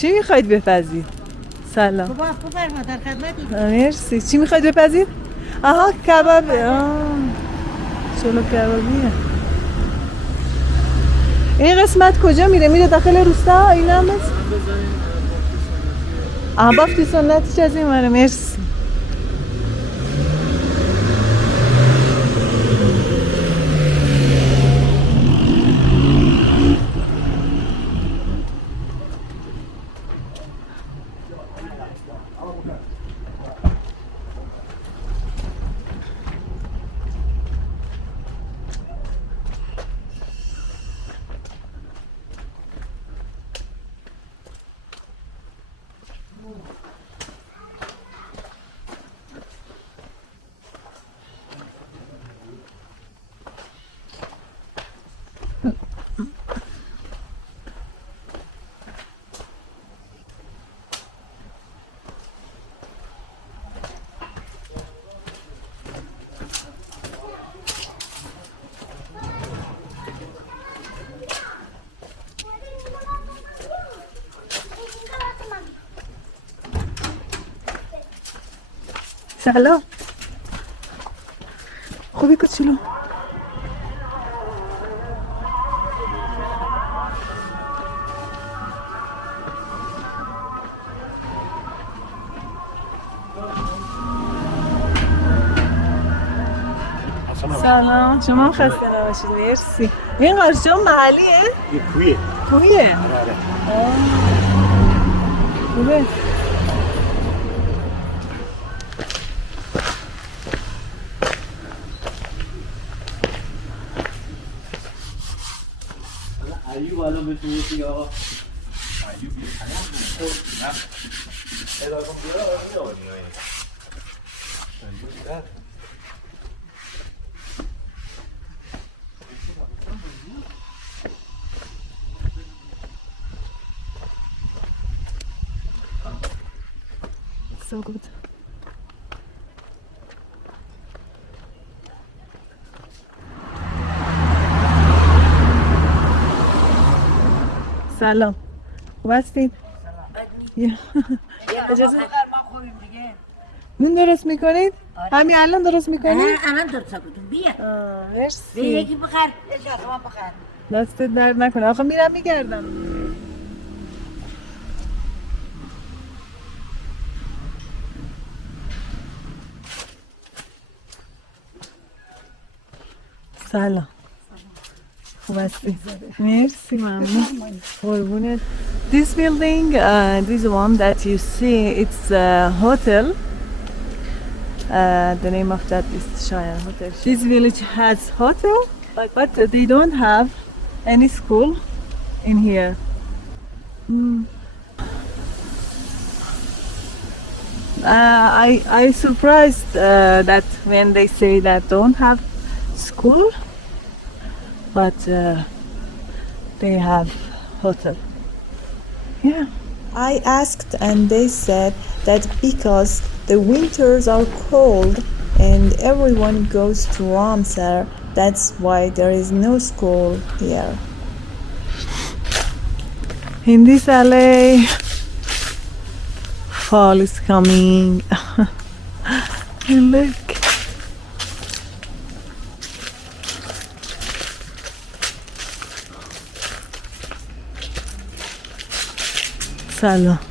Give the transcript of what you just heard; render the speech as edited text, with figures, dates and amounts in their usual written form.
چی میخواید بپزید؟ سلام. بفرما در خدمتتون. مرسی. چی میخواید بپزید؟ آها کباب. چلو کبابیه. این قسمت کجا میره؟ میره داخل روستا؟ این هم هست؟ بافتی سنتیش از این مره. مرسی. سلام. خوبی کوچولو؟ سلام. شما خسته نباشید. مرسی. این قارچام محلیه؟ یه کویه. کویه؟ خوبه. ایوب الان به تو میگه آقا ایوب یه پیام بود نه اداره کن بیاره آقا میاد So good. سلام. خوب هستید؟ اجازه نون درست میکنید؟ همین الان درست میکنید؟ الان درست کردم. بیا. مرسی. یکی بخر. شما بخر. دستت درد نکنه. آخه میرم میگردم. سلام. خوب هستی؟ مرسی ممنون. قربونت. This building, this one that you see, it's a hotel. The name of that is Cheyenne Hotel. This village has hotel, but they don't have any school in here. I surprised that when they say that don't have school, but they have hotel. Yeah. I asked and they said that because the winters are cold and everyone goes to Ramsar, that's why there is no school here. In this alley, fall is coming. Look. سلام.